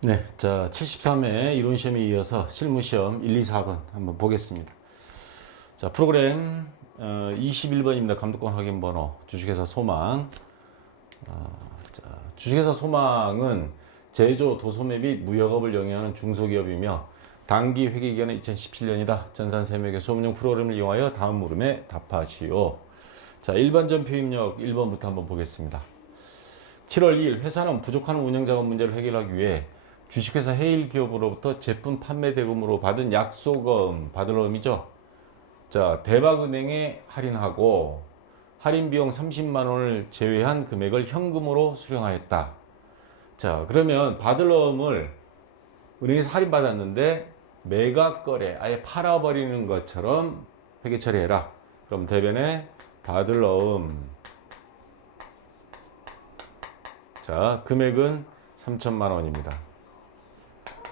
네, 자, 73회 이론 시험에 이어서 실무 시험 1, 2, 4번 한번 보겠습니다. 자, 프로그램 21번입니다. 감독관 확인 번호, 주식회사 소망. 자, 주식회사 소망은 제조, 도소매 및 무역업을 영위하는 중소기업이며 단기 회계기간은 2017년이다. 전산 세무회 소문용 프로그램을 이용하여 다음 물음에 답하시오. 자, 일반전 표입력 1번부터 한번 보겠습니다. 7월 2일 회사는 부족한 운영자금 문제를 해결하기 위해 주식회사 해일 기업으로부터 제품 판매 대금으로 받은 약소금 받을 의미죠. 자, 대박은행에 할인하고 할인 비용 30만 원을 제외한 금액을 현금으로 수령하였다. 자, 그러면 받을 어음을 은행에서 할인 받았는데 매각 거래 아예 팔아버리는 것처럼 회계 처리해라. 그럼 대변에 받을 어음. 자, 금액은 3천만 원입니다.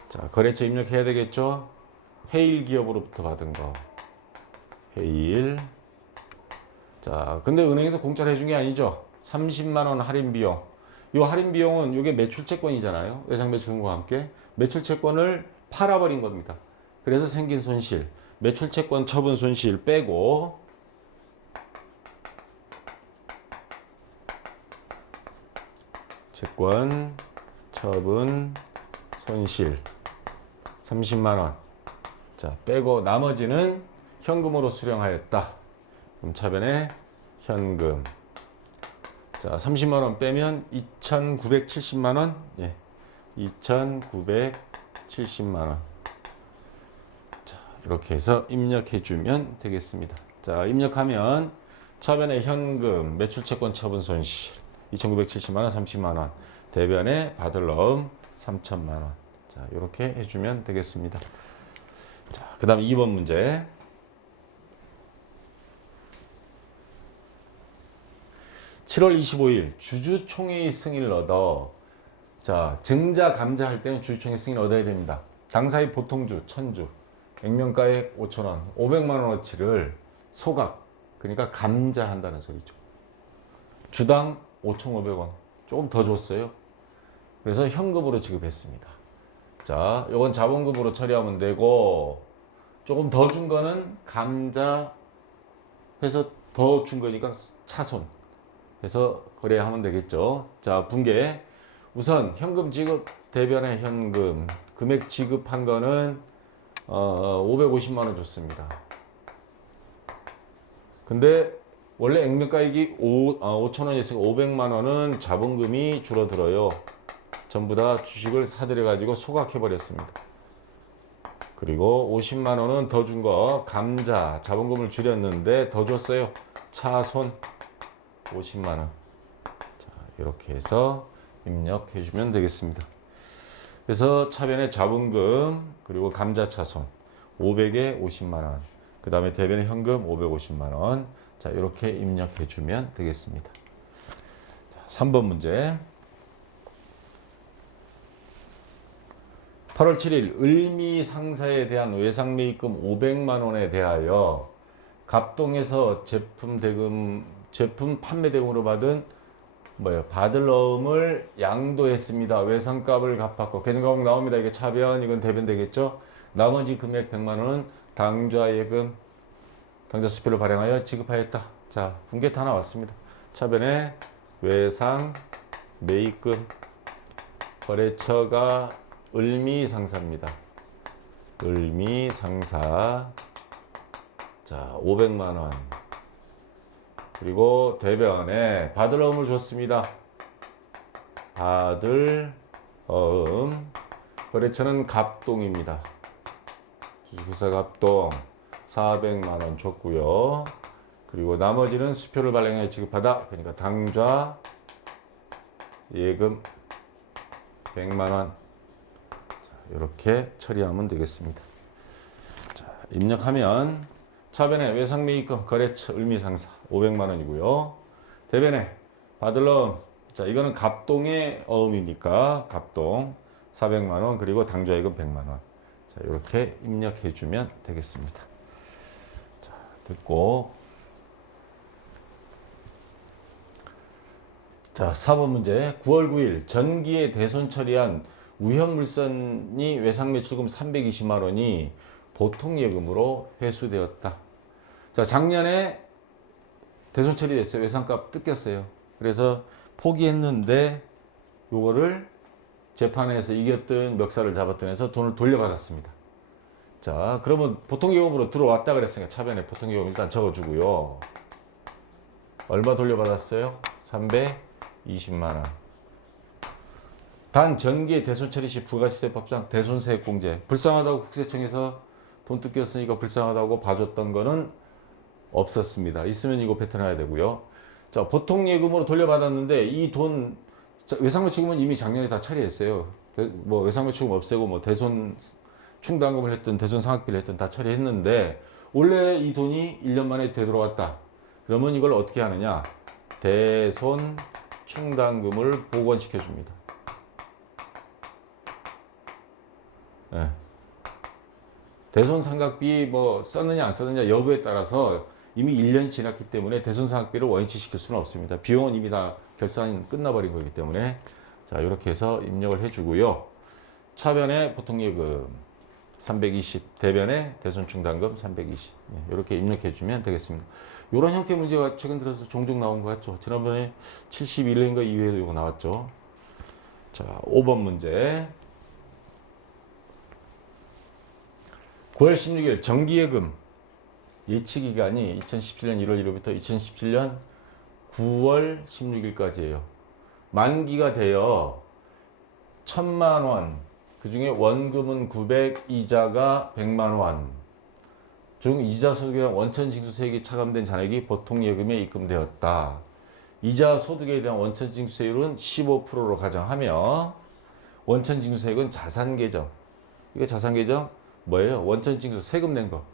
자, 거래처 입력해야 되겠죠? 해일 기업으로부터 받은 거. 해일. 자, 근데 은행에서 공짜로 해준 게 아니죠. 30만 원 할인 비용. 이 할인 비용은 이게 매출 채권이잖아요. 외상 매출금과 함께 매출 채권을 팔아버린 겁니다. 그래서 생긴 손실, 매출 채권 처분 손실 빼고 채권 처분 손실 30만 원. 자, 빼고 나머지는 현금으로 수령하였다. 그럼 차변에 현금. 자, 30만 원 빼면 2,970만 원. 예. 2,970만 원. 자, 이렇게 해서 입력해 주면 되겠습니다. 자, 입력하면 차변에 현금, 매출채권 처분 손실 2,970만 원, 30만 원. 대변에 받을 어음 3천만 원. 자, 이렇게 해주면 되겠습니다. 자, 그 다음 2번 문제. (7월 25일) 주주총회의 승인을 얻어, 자, 증자 감자할 때는 주주총회 승인을 얻어야 됩니다. 당사의 보통주 1,000주, 액면가액 5,000원, 500만 원어치를 소각, 그러니까 감자한다는 소리죠. 주당 5,500원, 조금 더 줬어요. 그래서 현금으로 지급했습니다. 자, 요건 자본금으로 처리하면 되고, 조금 더 준 거는 감자 해서 더 준 거니까 차손 해서 거래하면 되겠죠. 자, 분계. 우선 현금 지급 대변에 현금 금액 지급한 거는 550만 원 줬습니다. 근데 원래 액면가액이 5천 원이었으니까 500만 원은 자본금이 줄어들어요. 전부 다 주식을 사들여 가지고 소각해 버렸습니다. 그리고 50만 원은 더 준 거 감자 자본금을 줄였는데 더 줬어요. 차손 50만 원. 자, 이렇게 해서 입력해 주면 되겠습니다. 그래서 차변에 자본금 그리고 감자 차손 500에 50만 원. 그 다음에 대변에 현금 550만 원. 자, 이렇게 입력해 주면 되겠습니다. 자, 3번 문제. 8월 7일 을미 상사에 대한 외상매입금 500만 원에 대하여 갑동에서 제품 판매 대금으로 받은 받을 어음을 양도했습니다. 외상값을 갚았고 계산가공 나옵니다. 이게 차변, 이건 대변 되겠죠. 나머지 금액 100만 원은 당좌예금, 당좌수표를 발행하여 지급하였다. 자, 분계 다 나왔습니다. 차변에 외상 매입금 거래처가 을미상사입니다. 을미상사. 자, 500만 원. 그리고 대변에 받을 어음을 줬습니다. 받을 어음. 거래처는 갑동입니다. 주식회사 갑동 400만 원 줬고요. 그리고 나머지는 수표를 발행해 지급하다. 그러니까 당좌 예금 100만 원. 자, 이렇게 처리하면 되겠습니다. 자, 입력하면 차변에 외상매입금 거래처 을미상사 500만 원이고요. 대변에 받을 어음. 자, 이거는 갑동의 어음이니까 갑동 400만 원 그리고 당좌예금 100만 원. 자, 이렇게 입력해 주면 되겠습니다. 자, 됐고. 자, 4번 문제. 9월 9일 전기에 대손 처리한 우형물선이 외상매출금 320만 원이 보통예금으로 회수되었다. 자, 작년에 대손 처리됐어요. 외상값 뜯겼어요. 그래서 포기했는데 요거를 재판에서 이겼던 멱살을 잡았던 해서 돈을 돌려받았습니다. 자, 그러면 보통예금으로 들어왔다 그랬으니까 차변에 보통예금 일단 적어주고요. 얼마 돌려받았어요? 320만 원. 단 전기의 대손 처리 시 부가시세법상 대손세액공제. 불쌍하다고 국세청에서 돈 뜯겼으니까 불쌍하다고 봐줬던 거는 없었습니다. 있으면 이거 뱉어놔야 되고요. 자, 보통예금으로 돌려받았는데 이 돈 외상매출금은 이미 작년에 다 처리했어요. 뭐 외상매출금 없애고 뭐 대손 충당금을 했든 대손 상각비를 했든 다 처리했는데 원래 이 돈이 1년 만에 되돌아왔다. 그러면 이걸 어떻게 하느냐? 대손 충당금을 복원시켜 줍니다. 네. 대손 상각비 뭐 썼느냐 안 썼느냐 여부에 따라서 이미 1년이 지났기 때문에 대손 상각비를 원위치 시킬 수는 없습니다. 비용은 이미 다 결산이 끝나버린 거기 때문에 자, 이렇게 해서 입력을 해주고요. 차변에 보통예금 320, 대변에 대손 충당금 320 이렇게 입력해주면 되겠습니다. 이런 형태의 문제가 최근 들어서 종종 나온 것 같죠. 지난번에 71회인가 2회에도 이거 나왔죠. 자, 5번 문제. 9월 16일 정기예금 예치기간이 2017년 1월 1일부터 2017년 9월 16일까지예요. 만기가 되어 1,000만 원, 그 중에 원금은 900, 이자가 100만 원 중 이자 소득에 대한 원천징수세액이 차감된 잔액이 보통예금에 입금되었다. 이자 소득에 대한 원천징수세율은 15%로 가정하며 원천징수세액은 자산계정. 이거 자산계정 뭐예요? 원천징수 세금 낸 거.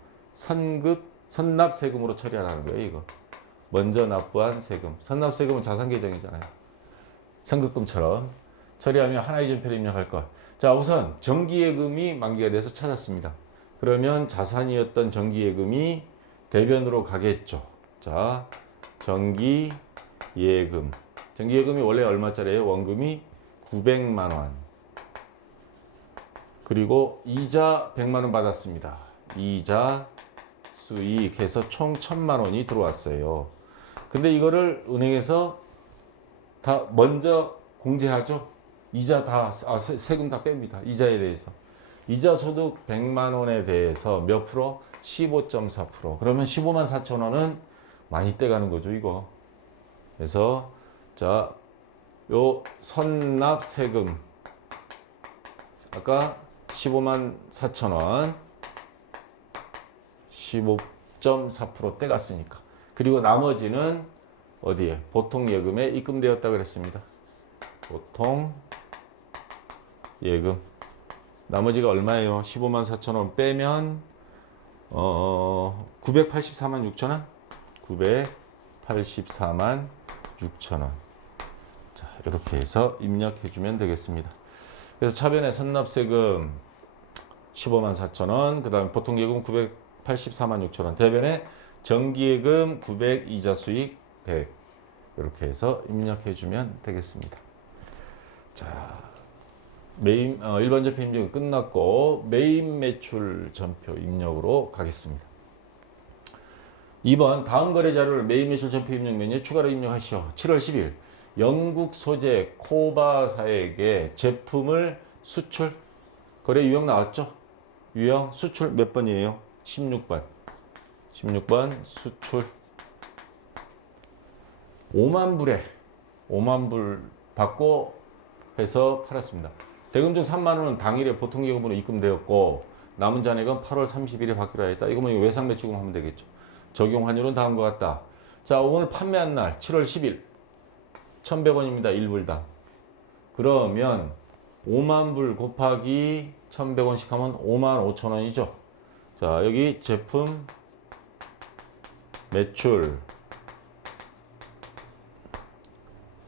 선납세금으로 처리하라는 거예요. 이거. 먼저 납부한 세금. 선납세금은 자산계정이잖아요. 선급금처럼 처리하며 하나의 전표를 입력할 것. 자, 우선 정기예금이 만기가 돼서 찾았습니다. 그러면 자산이었던 정기예금이 대변으로 가겠죠. 자, 정기예금. 정기예금이 원래 얼마짜리예요? 원금이 900만 원. 그리고 이자 100만 원 받았습니다. 이자 수익해서 총 1,000만 원이 들어왔어요. 근데 이거를 은행에서 다 먼저 공제하죠. 이자 다 세금 다 뺍니다. 이자에 대해서. 이자 소득 100만 원에 대해서 몇 프로? 15.4%. 그러면 15만 4천 원은 많이 떼가는 거죠, 이거. 그래서 자, 요 선납 세금 아까 15만 4천 원 15.4% 떼갔으니까. 그리고 나머지는 어디에? 보통예금에 입금되었다 그랬습니다. 보통예금. 나머지가 얼마예요? 15만 4천 원 빼면 984만 6천 원? 984만 6천 원. 자, 이렇게 해서 입력해 주면 되겠습니다. 그래서 차변에 선납세금 15만 4천 원, 그 다음에 보통예금 984만 6천 원, 대변에 정기예금 900, 이자 수익 100 이렇게 해서 입력해 주면 되겠습니다. 자, 일반 전표 입력은 끝났고 메인 매출 전표 입력으로 가겠습니다. 2번 다음 거래 자료를 메인 매출 전표 입력 메뉴에 추가로 입력하시오. 7월 10일 영국 소재 코바사에게 제품을 수출 거래 유형 나왔죠? 유형 수출 몇 번이에요? 16번. 16번 수출 5만 불 받고 해서 팔았습니다. 대금 중 3만 원은 당일에 보통예금으로 입금되었고 남은 잔액은 8월 30일에 받기로 했다. 이거면 외상매출금 하면 되겠죠. 적용 환율은 다음과 같다. 자, 오늘 판매한 날 7월 10일 1,100원입니다. 1불당. 그러면 5만 불 곱하기 1,100원씩 하면 5만 5천 원이죠. 자, 여기 제품 매출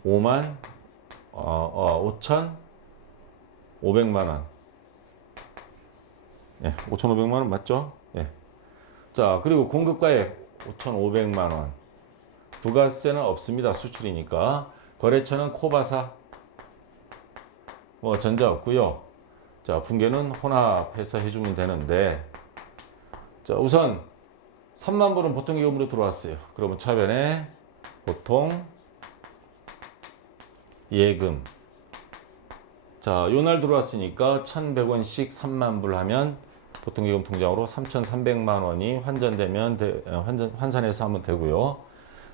5만 5,500만 원. 예, 5,500만 원 맞죠? 예. 자, 그리고 공급가액 5,500만 원. 부가세는 없습니다. 수출이니까. 거래처는 코바사. 뭐 전자 없고요. 자, 붕괴는 혼합해서 해주면 되는데, 자, 우선 3만 불은 보통 예금으로 들어왔어요. 그러면 차변에 보통 예금. 자, 요 날 들어왔으니까 1,100원씩 3만 불 하면 보통 예금 통장으로 3,300만 원이 환전되면 환산해서 하면 되고요.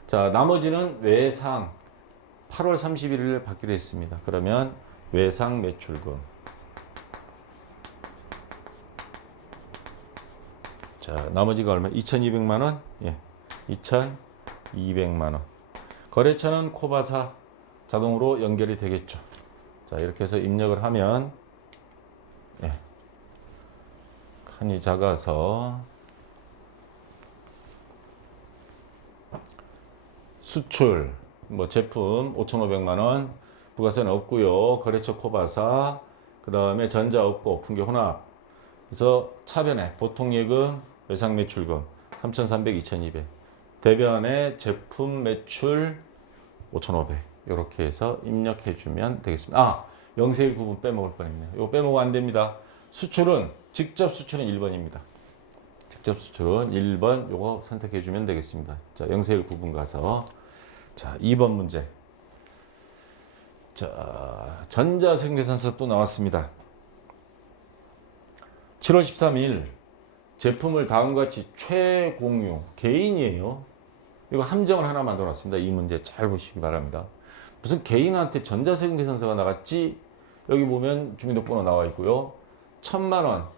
자, 나머지는 외상 8월 31일 받기로 했습니다. 그러면 외상 매출금. 자, 나머지가 얼마? 2,200만 원? 예. 2,200만 원. 거래처는 코바사 자동으로 연결이 되겠죠. 자, 이렇게 해서 입력을 하면, 예. 칸이 작아서 수출 뭐 제품 5,500만 원, 부가세는 없고요. 거래처 코바사, 그 다음에 전자 없고 붕괴 혼합. 그래서 차변에 보통 예금, 외상 매출금 3,300, 2,200. 대변에 제품 매출 5,500. 이렇게 해서 입력해 주면 되겠습니다. 아, 영세일 구분 빼먹을 뻔했네요. 이거 빼먹으면 안 됩니다. 수출은 직접 수출은 1번입니다. 직접 수출은 1번 요거 선택해 주면 되겠습니다. 자, 영세일 구분 가서 자, 2번 문제. 자, 전자생계산서 또 나왔습니다. 7월 13일 제품을 다음과 같이 최공유 개인이에요. 이거 함정을 하나 만들어 놨습니다. 이 문제 잘 보시기 바랍니다. 무슨 개인한테 전자생계산서가 나갔지? 여기 보면 주민등록번호 나와 있고요. 1,000만 원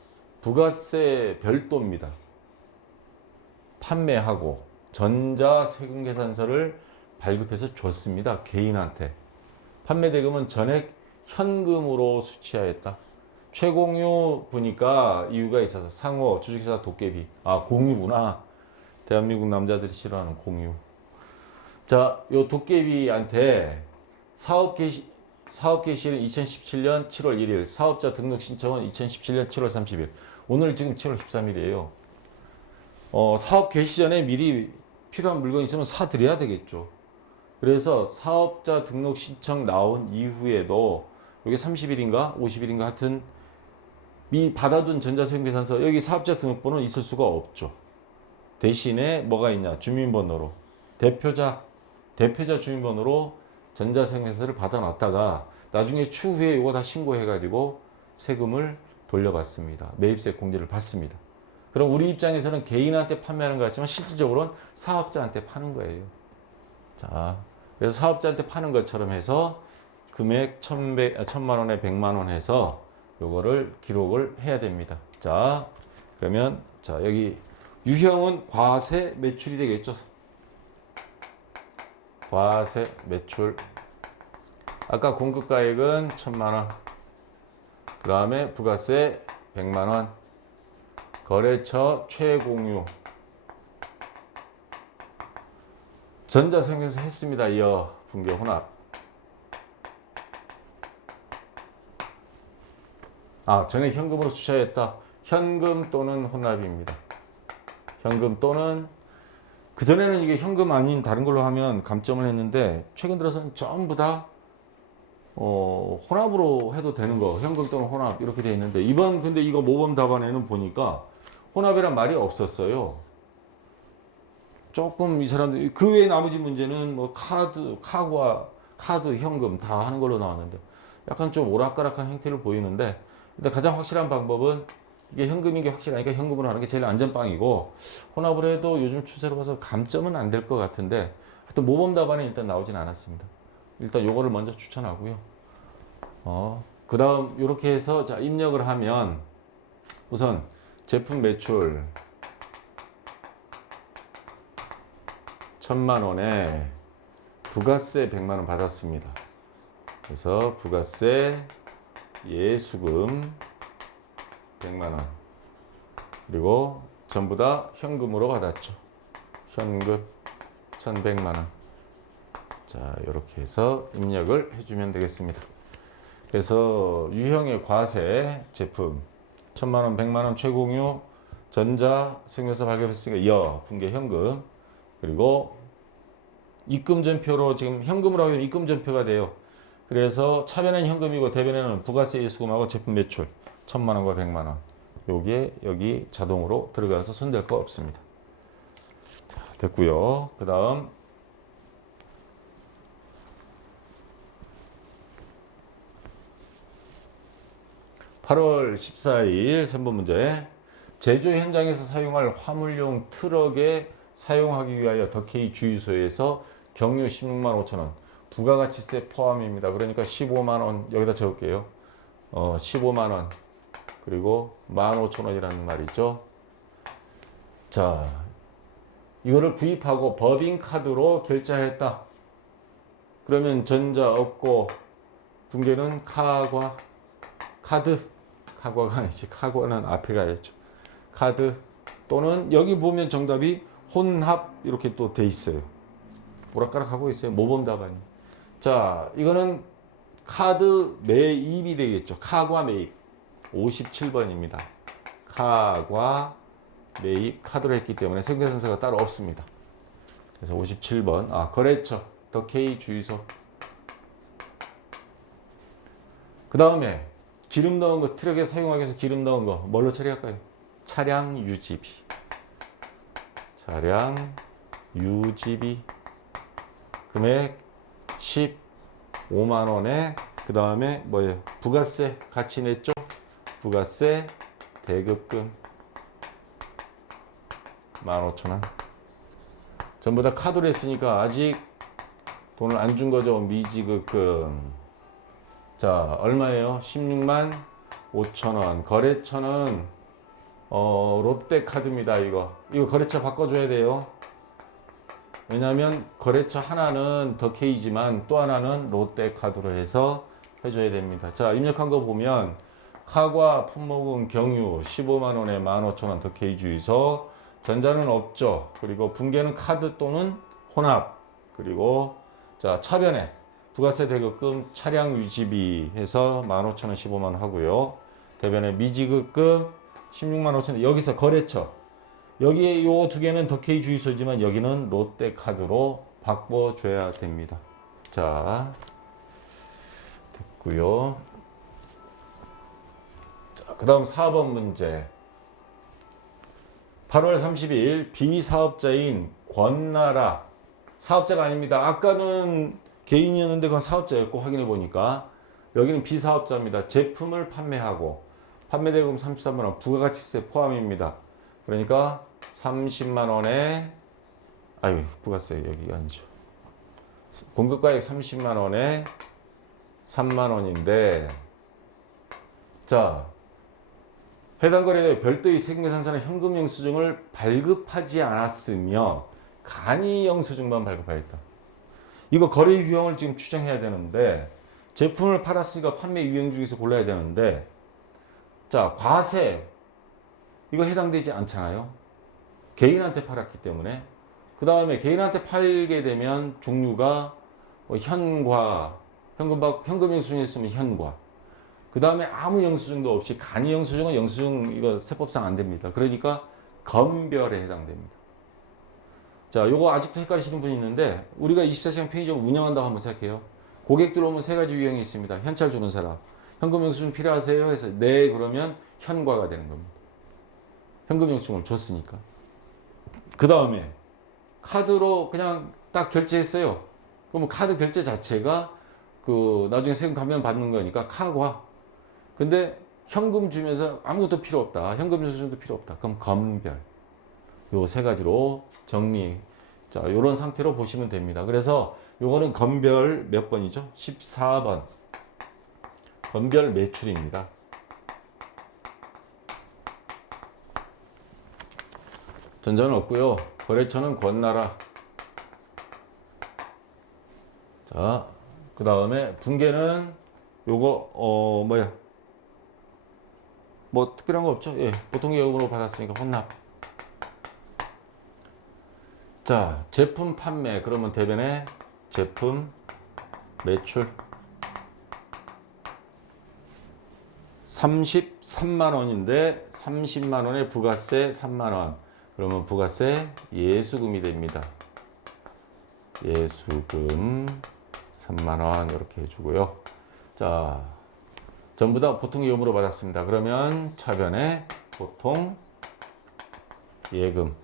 부가세 별도입니다. 판매하고 전자세금계산서를 발급해서 줬습니다. 개인한테. 판매 대금은 전액 현금으로 수취하였다. 최공유 보니까 이유가 있어서 상호, 주식회사 도깨비. 아, 공유구나. 대한민국 남자들이 싫어하는 공유. 자, 요 도깨비한테 사업 개시일은 2017년 7월 1일, 사업자 등록 신청은 2017년 7월 30일. 오늘 지금 7월 13일이에요. 사업 개시 전에 미리 필요한 물건 있으면 사드려야 되겠죠. 그래서 사업자 등록 신청 나온 이후에도 이게 30일인가 50일인가 하여튼 받아둔 전자생계산서 여기 사업자 등록번호는 있을 수가 없죠. 대신에 뭐가 있냐? 주민번호로 대표자 주민번호로 전자생계산서를 받아놨다가 나중에 추후에 이거 다 신고해가지고 세금을 돌려받습니다. 매입세 공제를 받습니다. 그럼 우리 입장에서는 개인한테 판매하는 것 같지만 실질적으로는 사업자한테 파는 거예요. 자, 그래서 사업자한테 파는 것처럼 해서 금액 1,000만 원에 100만 원 해서 요거를 기록을 해야 됩니다. 자, 그러면 자, 여기 유형은 과세 매출이 되겠죠. 과세 매출. 아까 공급가액은 1,000만 원. 그 다음에 부가세 100만 원. 거래처 최공유. 전자생계에서 했습니다. 이어 붕괴 혼합. 아, 전에 현금으로 수취했다. 현금 또는 혼합입니다. 현금 또는 그전에는 이게 현금 아닌 다른 걸로 하면 감점을 했는데 최근 들어서는 전부 다 혼합으로 해도 되는 거. 현금 또는 혼합 이렇게 돼 있는데 이번 근데 이거 모범 답안에는 보니까 혼합이란 말이 없었어요. 조금 이 사람들 그 외에 나머지 문제는 뭐 카드, 현금 다 하는 걸로 나왔는데 약간 좀 오락가락한 행태를 보이는데 일단 가장 확실한 방법은 이게 현금인 게 확실하니까 현금으로 하는 게 제일 안전빵이고 혼합을 해도 요즘 추세로 봐서 감점은 안 될 것 같은데 하여튼 모범 답안에 일단 나오진 않았습니다. 일단 요거를 먼저 추천하고요. 그 다음 이렇게 해서 자 입력을 하면 우선 제품 매출 1,000만 원에 부가세 100만 원 받았습니다. 그래서 부가세 예수금 100만 원 그리고 전부 다 현금으로 받았죠. 현금 1,100만 원. 자, 이렇게 해서 입력을 해주면 되겠습니다. 그래서 유형의 과세 제품 1,000만 원, 100만 원 최공유 전자 생명서 발급했으니까 이어 붕괴 현금 그리고 입금 전표로 지금 현금으로 하게 되면 입금 전표가 돼요. 그래서 차변에는 현금이고 대변에는 부가세 예수금하고 제품 매출 1,000만 원과 100만 원. 요게 여기 자동으로 들어가서 손댈 거 없습니다. 자, 됐고요. 그다음 8월 14일 3번 문제. 제조 현장에서 사용할 화물용 트럭에 사용하기 위하여 덕케이 주유소에서 경유 16만 5천 원. 부가가치세 포함입니다. 그러니까 15만 원 여기다 적을게요. 15만 원. 그리고 15,000원이라는 말이죠. 자, 이거를 구입하고 법인카드로 결제했다. 그러면 전자 없고 붕괴는 카과 카드. 카과가 아니지. 카과는 앞에 가야죠. 카드 또는 여기 보면 정답이 혼합 이렇게 또 돼 있어요. 오락가락 하고 있어요. 모범 답안이. 자, 이거는 카드 매입이 되겠죠. 카과 매입. 57번입니다. 카과 매입 카드로 했기 때문에 생계선서가 따로 없습니다. 그래서 57번. 거래처 덕케이 주유소. 그 다음에 기름 넣은 거 트럭에 사용하기 위해서 기름 넣은 거 뭘로 처리할까요? 차량 유지비. 차량 유지비 금액 15만 원에 그 다음에 뭐예요? 부가세 같이 냈죠? 부가세 대급금 15,000원. 전부 다 카드로 했으니까 아직 돈을 안 준 거죠. 미지급금. 자, 얼마예요? 16만 5천원. 거래처는 롯데카드입니다. 이거 거래처 바꿔줘야 돼요. 왜냐하면 거래처 하나는 덕케이지만 또 하나는 롯데카드로 해서 해줘야 됩니다. 자, 입력한 거 보면 카과 품목은 경유 15만 원에 15,000원 덕케이 주유소. 전자는 없죠. 그리고 붕괴는 카드 또는 혼합. 그리고 자, 차변에 부가세 대급금 차량 유지비 해서 15,000원 15만 원 하고요. 대변에 미지급금 16만 5천 원. 여기서 거래처. 여기에 요 두 개는 덕케이 주유소지만 여기는 롯데카드로 바꿔줘야 됩니다. 자, 됐고요. 자, 그 다음 4번 문제. 8월 30일 비사업자인 권나라. 사업자가 아닙니다. 아까는 개인이었는데 그건 사업자였고 확인해 보니까 여기는 비사업자입니다. 제품을 판매하고 판매대금 33만 원 부가가치세 포함입니다. 그러니까 30만 원에 부가세 여기가 아니죠. 공급가액 30만 원에 3만 원인데 자, 해당 거래에 별도의 세금계산서나 현금 영수증을 발급하지 않았으며 간이 영수증만 발급하였다. 이거 거래 유형을 지금 추정해야 되는데 제품을 팔았으니까 판매 유형 중에서 골라야 되는데 자, 과세 이거 해당되지 않잖아요. 개인한테 팔았기 때문에. 그 다음에 개인한테 팔게 되면 종류가 현과 현금 영수증이 있으면 현과. 그 다음에 아무 영수증도 없이 간이 영수증은 영수증 이거 세법상 안 됩니다. 그러니까 검별에 해당됩니다. 자, 요거 아직도 헷갈리시는 분이 있는데 우리가 24시간 편의점을 운영한다고 한번 생각해요. 고객 들어오면 세 가지 유형이 있습니다. 현찰 주는 사람. 현금 영수증 필요하세요? 해서 네 그러면 현과가 되는 겁니다. 현금 영수증을 줬으니까. 그 다음에 카드로 그냥 딱 결제했어요. 그러면 카드 결제 자체가 그 나중에 세금 감면 받는 거니까 카과. 근데 현금 주면서 아무것도 필요 없다. 현금 영수증도 필요 없다. 그럼 검별. 요 세 가지로 정리. 자, 요런 상태로 보시면 됩니다. 그래서 요거는 검별 몇 번이죠? 14번. 검별 매출입니다. 전자는 없고요. 거래처는 권나라. 자, 그 다음에 붕괴는 요거 뭐 특별한 거 없죠? 예, 보통 계약으로 받았으니까 혼납. 자, 제품 판매 그러면 대변에 제품 매출 33만 원인데 30만 원에 부가세 3만 원. 그러면 부가세 예수금이 됩니다. 예수금 3만 원 이렇게 해주고요. 자, 전부 다 보통 예금으로 받았습니다. 그러면 차변에 보통 예금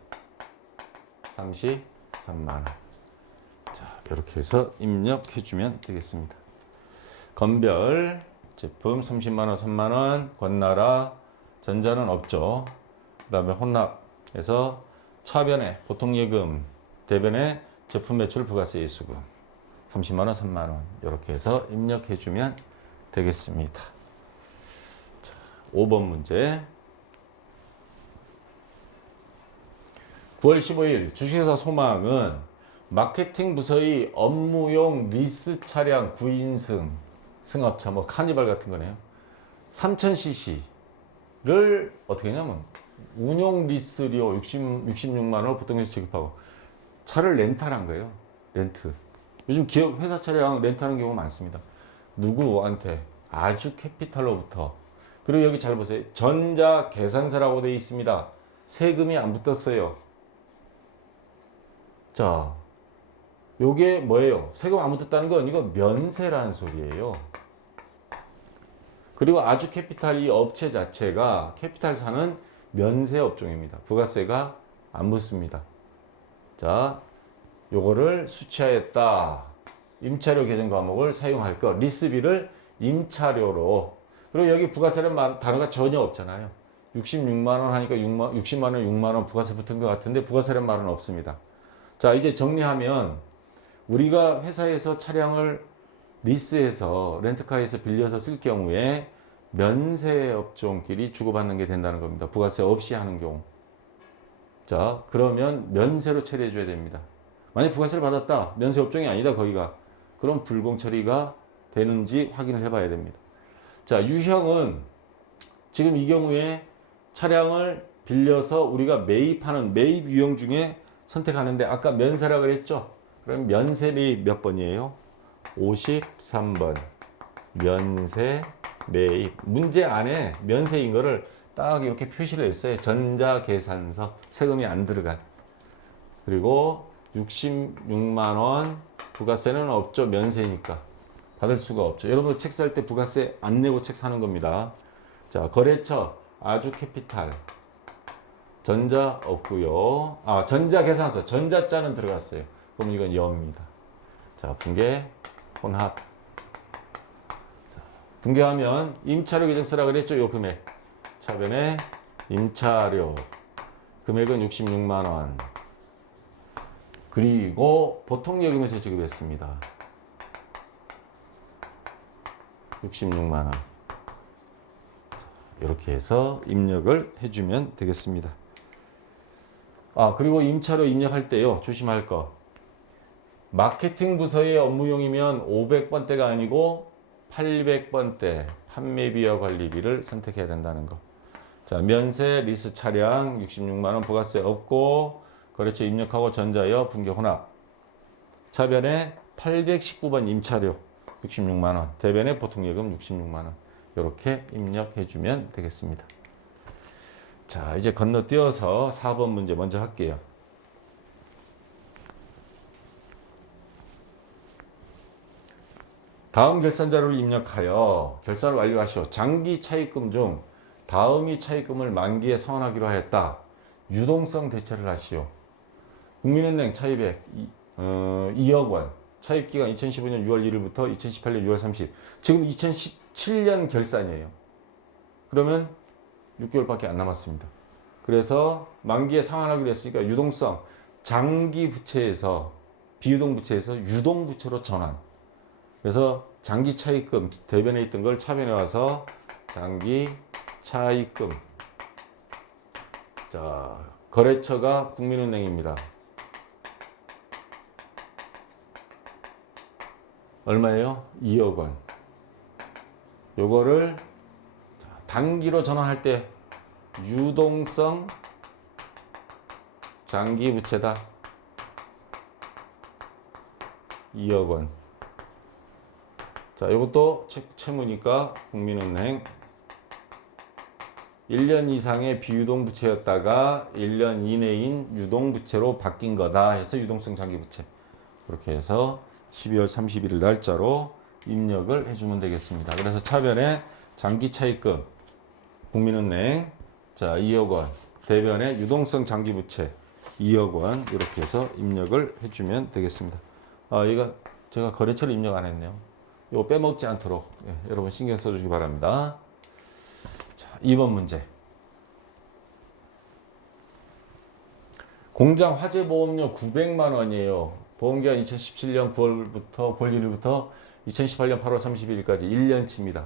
33만 원. 자, 이렇게 해서 입력해주면 되겠습니다. 건별 제품 30만 원, 3만 원, 권나라, 전자는 없죠. 그 다음에 혼납해서 차변에 보통 예금, 대변에 제품 매출 부가세 예수금 30만 원, 3만 원 이렇게 해서 입력해주면 되겠습니다. 자, 5번 문제. 9월 15일 주식회사 소망은 마케팅 부서의 업무용 리스 차량 9인승 승합차 뭐 카니발 같은 거네요. 3000cc를 어떻게 하냐면 운용 리스료 66만 원을 보통 지급하고 차를 렌탈한 거예요. 렌트. 요즘 기업 회사 차량 렌트하는 경우가 많습니다. 누구한테? 아주 캐피탈로부터. 그리고 여기 잘 보세요. 전자 계산서라고 되어 있습니다. 세금이 안 붙었어요. 자, 요게 뭐예요? 세금 안 붙었다는 건 이거 면세라는 소리예요. 그리고 아주 캐피탈 이 업체 자체가 캐피탈사는 면세 업종입니다. 부가세가 안 붙습니다. 자, 요거를 수취하였다. 임차료 개정 과목을 사용할 것. 리스비를 임차료로. 그리고 여기 부가세라는 단어가 전혀 없잖아요. 66만 원 하니까 60만 원, 6만 원 부가세 붙은 것 같은데 부가세라는 말은 없습니다. 자, 이제 정리하면 우리가 회사에서 차량을 리스해서 렌트카에서 빌려서 쓸 경우에 면세 업종끼리 주고받는 게 된다는 겁니다. 부가세 없이 하는 경우. 자, 그러면 면세로 처리해 줘야 됩니다. 만약 부가세를 받았다. 면세 업종이 아니다. 거기가. 그럼 불공 처리가 되는지 확인을 해봐야 됩니다. 자, 유형은 지금 이 경우에 차량을 빌려서 우리가 매입하는 매입 유형 중에 선택하는데 아까 면세라고 그랬죠? 그럼 면세 매입 몇 번이에요? 53번. 면세 매입. 문제 안에 면세인 거를 딱 이렇게 표시를 했어요. 전자계산서. 세금이 안 들어간. 그리고 66만 원 부가세는 없죠. 면세니까. 받을 수가 없죠. 여러분 책 살 때 부가세 안 내고 책 사는 겁니다. 자, 거래처 아주 캐피탈. 전자 없고요. 아, 전자계산서. 전자자는 들어갔어요. 그럼 이건 0입니다. 자, 분계, 혼합. 자, 분계하면 임차료 계정 쓰라 그랬죠. 요 금액. 차변에 임차료. 금액은 66만 원. 그리고 보통 예금에서 지급했습니다. 66만 원. 자, 이렇게 해서 입력을 해주면 되겠습니다. 아, 그리고 임차료 입력할 때요. 조심할 거. 마케팅 부서의 업무용이면 500번대가 아니고 800번대 판매비와 관리비를 선택해야 된다는 거. 자, 면세 리스 차량 66만 원 부가세 없고 거래처 입력하고 전자여 분계 혼합. 차변에 819번 임차료 66만 원, 대변에 보통 예금 66만 원. 이렇게 입력해 주면 되겠습니다. 자, 이제 건너뛰어서 4번 문제 먼저 할게요. 다음 결산 자료를 입력하여 결산을 완료하시오. 장기 차입금 중 다음이 차입금을 만기에 상환하기로 하였다. 유동성 대체를 하시오. 국민은행 차입액 2억 원. 차입기간 2015년 6월 1일부터 2018년 6월 30일. 지금 2017년 결산이에요. 그러면 6개월밖에 안 남았습니다. 그래서 만기에 상환하기로 했으니까 유동성 장기 부채에서 비유동 부채에서 유동 부채로 전환. 그래서 장기 차입금 대변에 있던 걸 차변에 와서 장기 차입금. 자, 거래처가 국민은행입니다. 얼마예요? 2억 원. 요거를 단기로 전환할 때 유동성 장기 부채다. 2억 원. 자, 이것도 채무니까 국민은행 1년 이상의 비유동 부채였다가 1년 이내인 유동 부채로 바뀐 거다 해서 유동성 장기 부채. 그렇게 해서 12월 31일 날짜로 입력을 해주면 되겠습니다. 그래서 차변에 장기 차입금 국민은행 자 2억 원, 대변에 유동성 장기 부채 2억 원 이렇게 해서 입력을 해주면 되겠습니다. 이거 제가 거래처를 입력 안 했네요. 이거 빼먹지 않도록 여러분 신경 써주시기 바랍니다. 자, 2번 문제. 공장 화재 보험료 900만 원이에요. 보험기간 2017년 9월 1일부터 2018년 8월 31일까지 1년치입니다.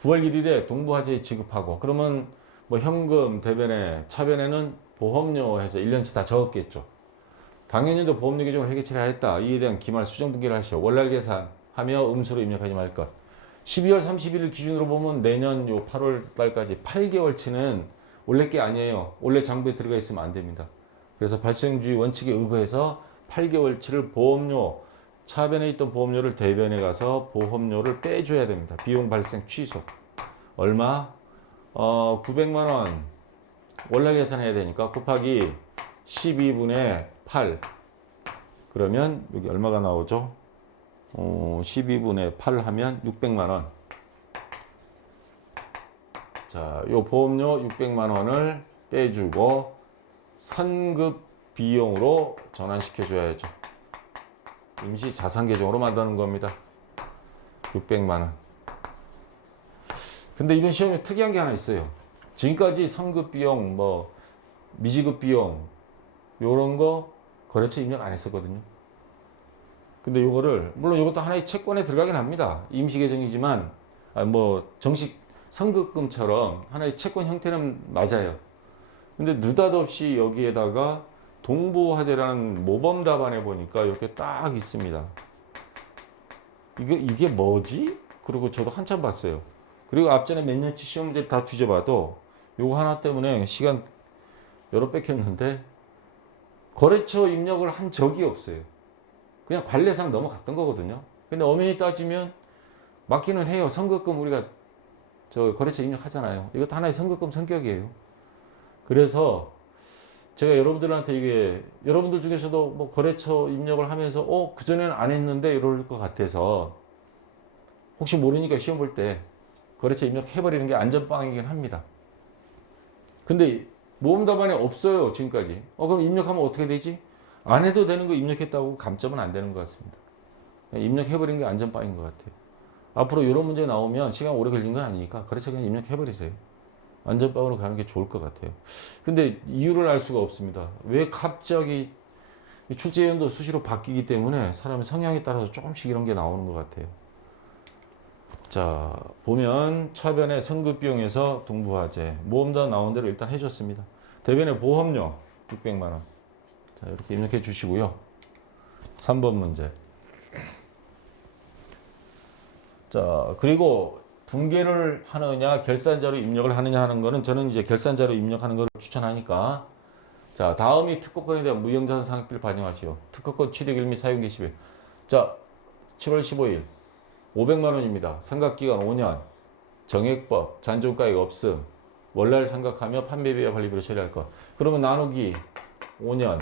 9월 1일에 동부화재에 지급하고 그러면 뭐 현금 대변에 차변에는 보험료 해서 1년치 다 적었겠죠. 당연히도 보험료 규정을 회계처리해야 했다. 이에 대한 기말 수정 분기를 하시오. 월날 계산하며 음수로 입력하지 말 것. 12월 31일 기준으로 보면 내년 요 8월 달까지 8개월치는 원래 게 아니에요. 원래 장부에 들어가 있으면 안 됩니다. 그래서 발생주의 원칙에 의거해서 8개월치를 보험료, 차변에 있던 보험료를 대변에 가서 보험료를 빼줘야 됩니다. 비용 발생 취소. 얼마? 900만 원 월날 계산해야 되니까 곱하기 12분의 8 그러면 여기 얼마가 나오죠? 12분의 8 하면 600만 원. 자, 요 보험료 600만 원을 빼주고 선급 비용으로 전환시켜 줘야죠. 임시 자산 계정으로 만드는 겁니다. 600만 원. 근데 이번 시험에 특이한 게 하나 있어요. 지금까지 선급 비용, 뭐 미지급 비용 요런 거 거래처 입력 안 했었거든요. 근데 요거를 물론 요것도 하나의 채권에 들어가긴 합니다. 임시 계정이지만 뭐 정식 선급금처럼 하나의 채권 형태는 맞아요. 근데 느닷없이 여기에다가 동부화재라는 모범 답안에 보니까 이렇게 딱 있습니다. 이게 뭐지? 그리고 저도 한참 봤어요. 그리고 앞전에 몇 년치 시험 문제를 다 뒤져봐도 요거 하나 때문에 시간 여러 뺏겼는데 거래처 입력을 한 적이 없어요. 그냥 관례상 넘어갔던 거거든요. 근데 엄연히 따지면 맞기는 해요. 선급금 우리가 저 거래처 입력하잖아요. 이것도 하나의 선급금 성격이에요. 그래서 제가 여러분들한테 이게 여러분들 중에서도 뭐 거래처 입력을 하면서 그전에는 안 했는데 이럴 것 같아서 혹시 모르니까 시험 볼 때 거래처 입력해버리는 게 안전빵이긴 합니다. 근데 모험 답안에 없어요. 지금까지. 그럼 입력하면 어떻게 되지? 안 해도 되는 거 입력했다고 감점은 안 되는 것 같습니다. 입력해버리는 게 안전빵인 것 같아요. 앞으로 이런 문제 나오면 시간 오래 걸린 건 아니니까 거래처 그냥 입력해버리세요. 안전빵으로 가는 게 좋을 것 같아요. 근데 이유를 알 수가 없습니다. 왜 갑자기 출제위원도 수시로 바뀌기 때문에 사람의 성향에 따라서 조금씩 이런 게 나오는 것 같아요. 자, 보면 차변의 선급비용에서 동부화재 모험단 나온 대로 일단 해줬습니다. 대변의 보험료 600만 원. 자, 이렇게 입력해 주시고요. 3번 문제. 자, 그리고 분계를 하느냐 결산자로 입력을 하느냐 하는 거는 저는 이제 결산자로 입력하는 걸 추천하니까 자, 다음이 특허권에 대한 무형자산 상각비를 반영하시오. 특허권 취득일 및 사용 개시일. 자, 7월 15일 500만 원입니다. 상각기간 5년. 정액법, 잔존가액 없음. 월날 상각하며 판매비와 관리비로 처리할 것. 그러면 나누기 5년.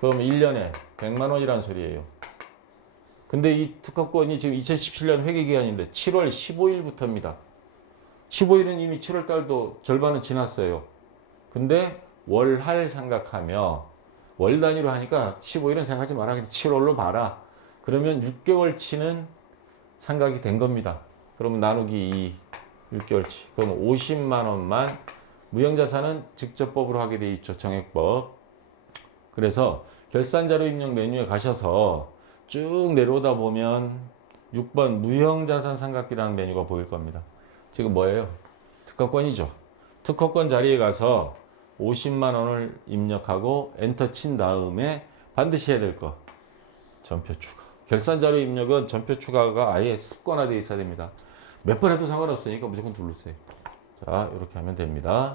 그러면 1년에 100만 원이라는 소리예요. 근데 이 특허권이 지금 2017년 회계기간인데 7월 15일부터입니다. 15일은 이미 7월 달도 절반은 지났어요. 근데 월할 생각하며 월 단위로 하니까 15일은 생각하지 마라. 그냥 7월로 봐라. 그러면 6개월치는 상각이 된 겁니다. 그러면 나누기 2, 6개월치. 그럼 50만 원만 무형자산은 직접법으로 하게 돼 있죠. 정액법. 그래서 결산자료 입력 메뉴에 가셔서 쭉 내려오다 보면 6번 무형자산 상각비라는 메뉴가 보일 겁니다. 지금 뭐예요? 특허권이죠. 특허권 자리에 가서 50만 원을 입력하고 엔터 친 다음에 반드시 해야 될 거. 전표 추가. 결산자료 입력은 전표 추가가 아예 습관화되어 있어야 됩니다. 몇 번 해도 상관없으니까 무조건 누르세요. 자, 이렇게 하면 됩니다.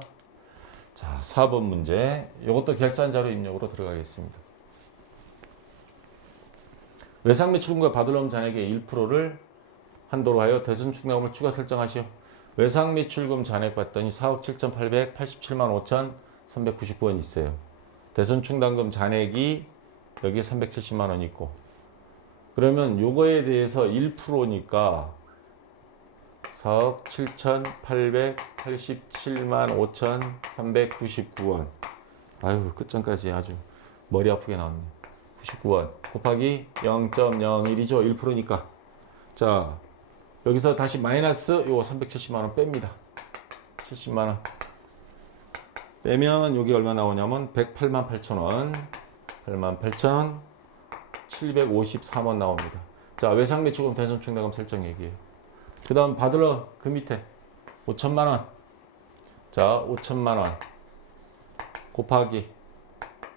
자, 4번 문제. 이것도 결산자료 입력으로 들어가겠습니다. 외상 매출금과 받을 놈 잔액의 1%를 한도로 하여 대손 충당금을 추가 설정하시오. 외상 매출금 잔액 봤더니 4억 7,887만 5,399원 있어요. 대손 충당금 잔액이 여기 370만 원 있고 그러면 요거에 대해서 1%니까 4억 7,887만 5,399원. 아유, 끝전까지 아주 머리 아프게 나왔네. 99원 곱하기 0.01이죠. 1%니까. 자, 여기서 다시 마이너스 요거 370만 원 뺍니다. 70만 원. 빼면 여기 얼마 나오냐면 108만 8천 원. 88,753원 나옵니다. 자, 외상매출금 대손충당금 설정 얘기예요. 그 다음 받으러 그 밑에 5천만 원. 자, 5천만 원 곱하기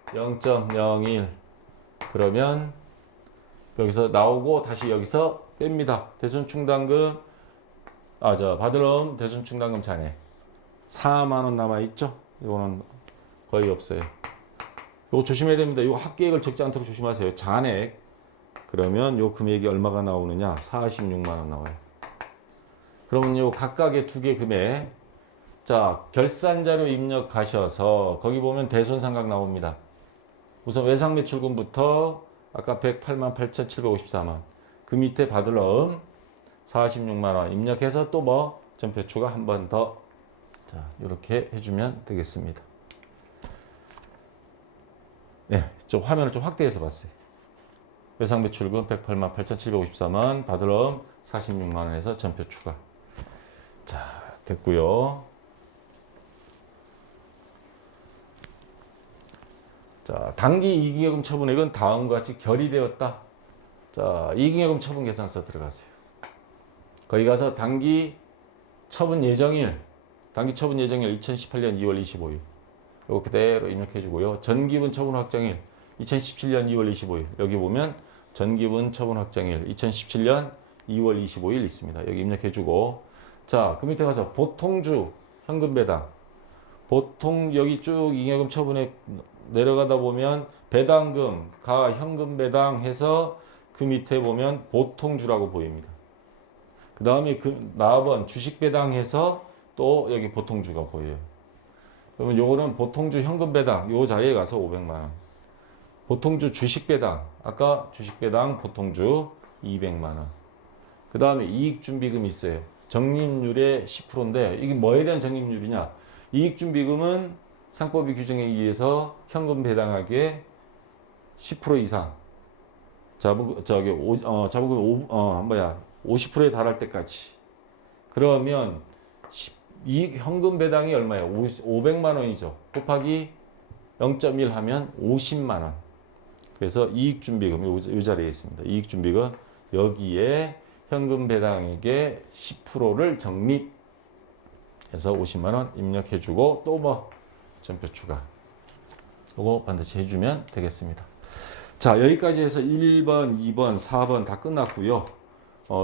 0.01 그러면 여기서 나오고 다시 여기서 뺍니다. 대손충당금 받으러 대손충당금 잔액 4만 원 남아 있죠. 이거는 거의 없어요. 이거 조심해야 됩니다. 이거 합계액을 적지 않도록 조심하세요. 잔액 그러면 요 금액이 얼마가 나오느냐? 46만 원 나와요. 그러면 요 각각의 두 개 금액. 자, 결산자료 입력하셔서 거기 보면 대손상각 나옵니다. 우선 외상매출금부터 아까 108만 8,754만 그 밑에 받으러 46만 원 입력해서 또 뭐 전표 추가 한 번 더. 자, 이렇게 해주면 되겠습니다. 네, 좀 화면을 좀 확대해서 봤어요. 외상매출금 108만 8,754만 받으러 46만 원에서 전표 추가. 자, 됐고요. 자, 당기 이익잉여금 처분액은 다음과 같이 결의되었다. 자, 이익잉여금 처분 계산서 들어가세요. 거기 가서 당기 처분 예정일 2018년 2월 25일. 이거 그대로 입력해 주고요. 전기분 처분 확정일 2017년 2월 25일. 여기 보면 전기분 처분 확정일 2017년 2월 25일 있습니다. 여기 입력해 주고. 자, 그 밑에 가서 보통주 현금 배당. 보통 여기 쭉 잉여금 처분액 내려가다 보면 배당금, 가 현금 배당 해서 그 밑에 보면 보통주라고 보입니다. 그 다음에 그 나번 주식 배당해서 또 여기 보통주가 보여요. 그러면 요거는 보통주 현금 배당 요 자리에 가서 500만 원. 보통주 주식 배당 아까 주식 배당 보통주 200만 원. 그 다음에 이익준비금 있어요. 적립률의 10%인데 이게 뭐에 대한 적립률이냐? 이익준비금은 상법의 규정에 의해서 현금 배당하기에 10% 이상 자본금 50%에 달할 때까지. 그러면 이 현금 배당이 얼마예요? 500만 원이죠. 곱하기 0.1 하면 50만 원. 그래서 이익준비금 이 자리에 있습니다. 이익준비금 여기에 현금 배당액의 10%를 적립해서 50만 원 입력해주고 또 뭐 전표 추가. 이거 반드시 해주면 되겠습니다. 자, 여기까지 해서 1번, 2번, 4번 다 끝났고요.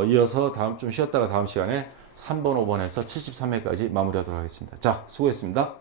이어서 좀 쉬었다가 다음 시간에 3번, 5번에서 73회까지 마무리하도록 하겠습니다. 자, 수고했습니다.